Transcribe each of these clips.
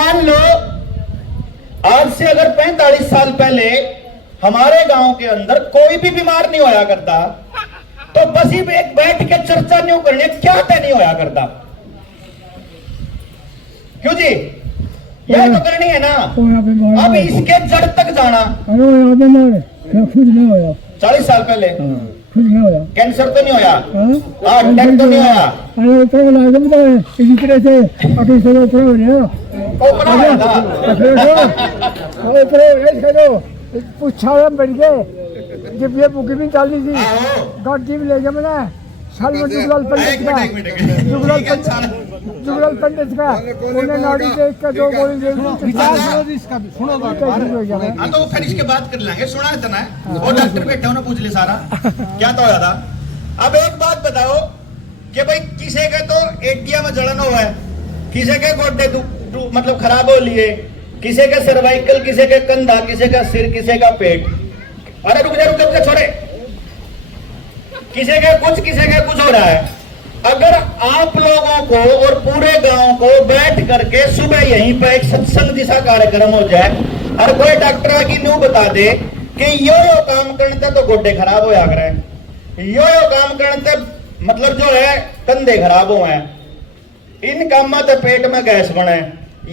मान लो आज से अगर 45 साल पहले हमारे गांव के अंदर कोई भी बीमार नहीं होया करता, तो बस ही एक बैठ के चर्चा नहीं करनी, क्या तय नहीं होया करता। क्यों जी? यह तो करनी है ना। अब इसके जड़ तक जाना। 40 साल पहले कैंसर तो नहीं होया, अटैक तो नहीं होया, ओपरा होया था। पूछा बढ़ गए जब ये बुकी भी डाली थी गाड़ी में ले गया मैंने साल में जुगलाल पंडित का उन्हें नाड़ी देख कर दो गोली दे दी। हाँ तो फिर इसके बात कर लेंगे, सुना इतना है वो डॉक्टर बैठे उन्हें पूछ ली सारा क्या तो होया था। अब एक बात बताओ कि भाई किसी के तो एडिया में जलन हुआ है, किसी के गोड्डे मतलब खराब हो लिए, किसी का सर्वाइकल, किसी का कंधा, किसी का सिर, किसी का पेट। अरे रुक जा छोड़े, किसी का कुछ हो रहा है। अगर आप लोगों को और पूरे गांव को बैठ करके सुबह यहीं पर एक सत्संग जैसा कार्यक्रम हो जाए और कोई डॉक्टर की न्यू बता दे कि यो काम करने तो गोड्डे खराब हो जाकर है, यो काम करने मतलब जो है कंधे खराब हो हैं, इन काम में तो पेट में गैस बने,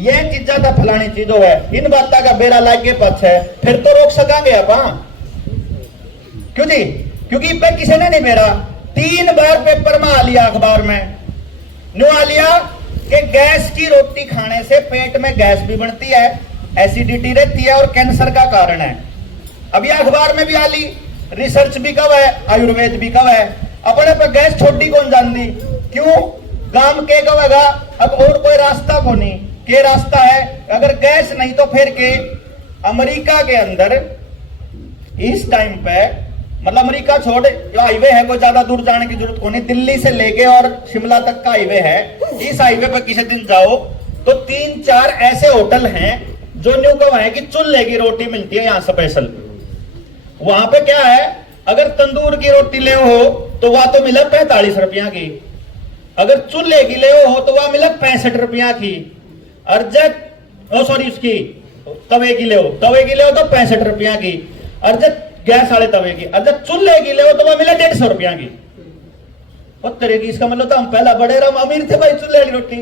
ये चीजा तो फलानी चीजों है, इन बातों का बेरा लागे पक्ष है, फिर तो रोक सकांगे आप। क्यों जी? क्योंकि पे किसी ने नहीं मेरा 3 बार पेपर में आ लिया, अखबार में न्यू आ लिया कि गैस की रोटी खाने से पेट में गैस भी बनती है, एसिडिटी रहती है और कैंसर का कारण है। अब ये अखबार में भी आ ली, रिसर्च भी कब है, आयुर्वेद भी कब है। अपने पे गैस छोटी कौन जानती, क्यों गांव के कब है, अब और कोई रास्ता को नहीं, के रास्ता है अगर गैस नहीं तो फिर के अमेरिका के अंदर इस टाइम पे मतलब अमेरिका छोड़ जो हाईवे है कोई ज्यादा दूर जाने की जरूरत को नहीं, दिल्ली से लेके और शिमला तक का हाईवे है। इस हाईवे पर किसी दिन जाओ तो 3-4 ऐसे होटल हैं जो न्यू कब है कि चूल्हे की रोटी मिलती है यहाँ स्पेशल। वहां पे क्या है, अगर तंदूर की रोटी ले हो तो वह तो मिले 45 रुपया की, अगर चूल्हे की ले हो तो वह मिले 65 रुपया की, और जब सॉरी उसकी तवे की ले हो तो 65 रुपया की, और जब गैस वाले तवे की, और जब चूल्हे की ले हो तो वह मिले 150 रुपया की। और तरह की इसका मतलब तो हम पहला बड़े राम अमीर थे भाई चूल्हे की रोटी।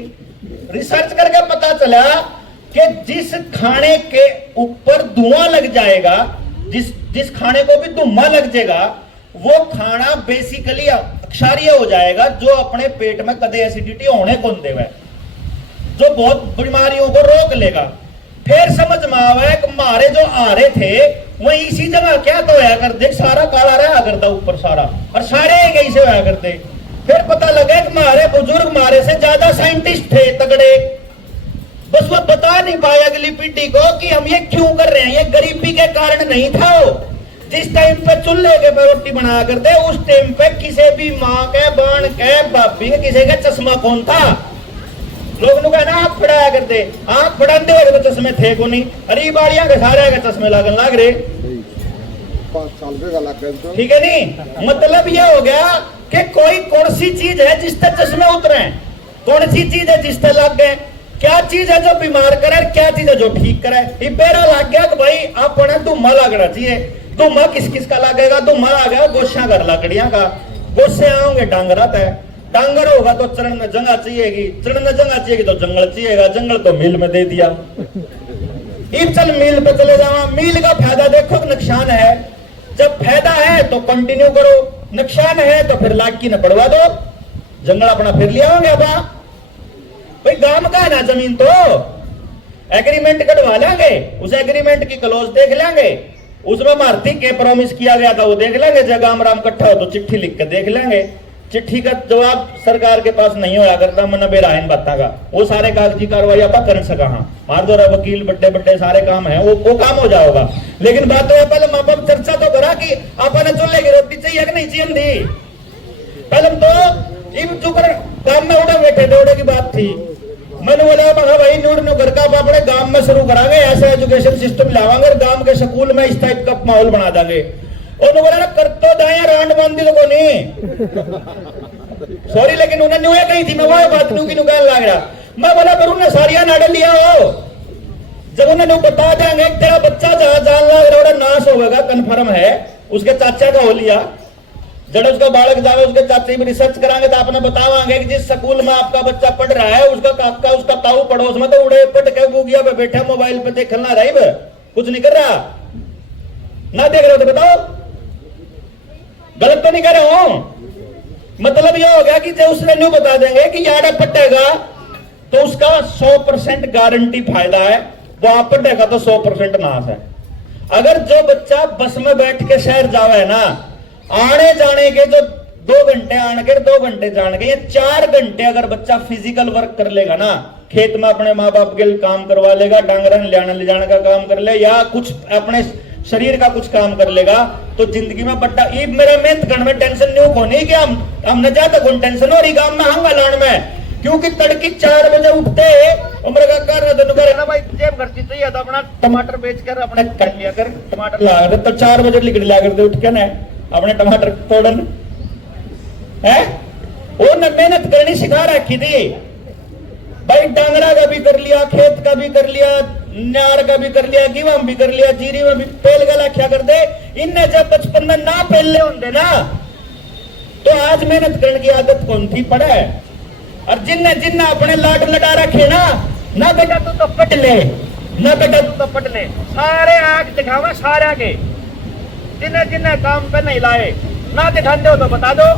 रिसर्च करके पता चला कि जिस खाने के ऊपर धुआं लग जाएगा, जिस खाने को भी धुआं लग जाएगा, वो खाना बेसिकली क्षारीय हो जाएगा, जो अपने पेट में कदे एसिडिटी होने को देवे, जो बहुत बीमारियों को रोक लेगा। फिर समझ में आवे कि मारे जो आ रहे थे वही इसी जगह क्या तो होया करते, सारा काला रहा करता ऊपर सारा, और सारे कैसे होया करते। फिर पता लगा कि मारे बुजुर्ग मारे से ज्यादा साइंटिस्ट थे तगड़े, बस वो बता नहीं पाया अगली पीढ़ी को कि हम ये क्यों कर रहे हैं। ये गरीबी के कारण नहीं था, जिस टाइम पे चूल्हे के पे रोटी बनाया करते उस टाइम पे किसी भी माँ के बहन के भाभी के किसी का चश्मा कौन था, लोग ना आंख फड़ाया करते, आंख फड़ाते हुए तो चश्मे थे को नहीं, अरे बाड़ियां के सारे के चश्मे लगन लग रहे, 5 साल का लग गए। ठीक है नहीं, मतलब ये हो गया कि कोई कौन सी चीज है जिस तक चश्मे उतरे, कौन सी चीज है जिस तक लग गए, क्या चीज है जो बीमार करे, क्या चीज है जो ठीक करे। ये बेरा लग गया कि भाई अपने धुआं लगना चाहिए, धुआं किस किस का लगेगा, धुआं आ गया गोशा कर लकड़ियां का, गोशे आओगे डांगरा है, डांगर होगा तो चरण में जगह चाहिएगी, चरण में जगह चाहिएगी तो जंगल चाहिएगा, जंगल तो मिल में दे दिया, इब चल मिल पे चले जावा। मिल का फायदा देखो कि नुकसान है, जब फायदा है तो कंटिन्यू करो, नुकसान है तो फिर लाठी न पड़वा दो, जंगल अपना फिर लिया होंगे। अब भाई गांव का है ना जमीन, तो एग्रीमेंट कटवा लेंगे, उस एग्रीमेंट की क्लोज देख लेंगे, उसमें मारती के प्रॉमिस किया गया था वो देख लेंगे, जब गाम राम इकट्ठा हो तो चिट्ठी लिख के देख लेंगे। चिट्ठी का जवाब सरकार के पास नहीं होया करता, मन बेरायन बाता का, वो सारे कागजी कार्रवाई आप कर सका, मार दो वकील बड़े बड़े सारे काम है वो काम हो जाएगा। लेकिन बात तो है पहले माँ बाप चर्चा तो करा कि आपने चूल्हे की रोटी चाहिए कि नहीं चाहिए। पहले तो इन चुकर गांव में उड़े बैठे दौड़े की बात थी, मैंने बोला भाई नूर घर का अपने गांव में शुरू करांगे, ऐसा एजुकेशन सिस्टम लावांगे और गांव के स्कूल में इस टाइप का माहौल बना देंगे। उन्होंने बोला कर तो दाया रांड मंदिर को नहीं सॉरी, लेकिन उन्होंने न्यू कही थी, मैं वो बात न्यू की नुकसान लग रहा, मैं बोला पर उन्हें सारिया नाडल लिया हो जब उन्हें बता देंगे कि तेरा बच्चा जहां जान रहा नाश होगा कन्फर्म है, उसके चाचा का हो लिया, जब उसका बालक जावे उसके चाचे भी रिसर्च कराएंगे तो आपने बतावांगे कि जिस स्कूल में आपका बच्चा पढ़ रहा है उसका काका उसका ताऊ पड़ोस में तो उड़े पट के बुगिया पे बैठे मोबाइल पे देखना रही है, कुछ नहीं कर रहा, ना देख रहे हो तो बताओ, गलत तो नहीं कर रहे हो। मतलब यह हो गया कि जब उसने न्यू बता देंगे कि यार पटेगा तो उसका 100% गारंटी फायदा है, वो आप पटेगा तो 100% नाश है। अगर जो बच्चा बस में बैठ के शहर जावे है ना, आने जाने के जो 2 घंटे आने के 2 घंटे जाने के, ये 4 घंटे अगर बच्चा फिजिकल वर्क कर लेगा ना, खेत में अपने माँ बाप के काम करवा लेगा, डांगरन ले जाने का काम कर ले या कुछ अपने शरीर का कुछ काम कर लेगा, तो जिंदगी में बट्टा ये मेरा मेहनत करने में टेंशन नहीं होनी कि हम न जाता कौन टेंशन हो रही काम में हंगा लाने में, क्योंकि तड़की 4 बजे उठते उम्र का कर ना भाई जेब खर्ची चाहिए तो अपना टमाटर बेच कर अपने कर लिया कर, टमाटर ला कर तो 4 बजे निकल लिया करते उठ के ना अपने टमाटर तोड़न है, वो न मेहनत करनी सिखा रखी थी भाई, डांगरा का भी कर लिया, खेत का भी कर लिया, न्यार का भी कर लिया, गेहूं भी कर लिया, जीरी में भी पेल गला क्या कर दे, इनने जब बचपन में ना पेलने होंगे ना तो आज मेहनत करने की आदत कौन थी पड़े। और जिनने जिनने अपने लाड लड़ा रखे ना बेटा तू तो पट ले, ना बेटा तू तो पट ले, सारे आग दिखावा सारे आगे, जिन्हें जिन्हें काम पे नहीं लाए ना दिखाते हो तो बता दो।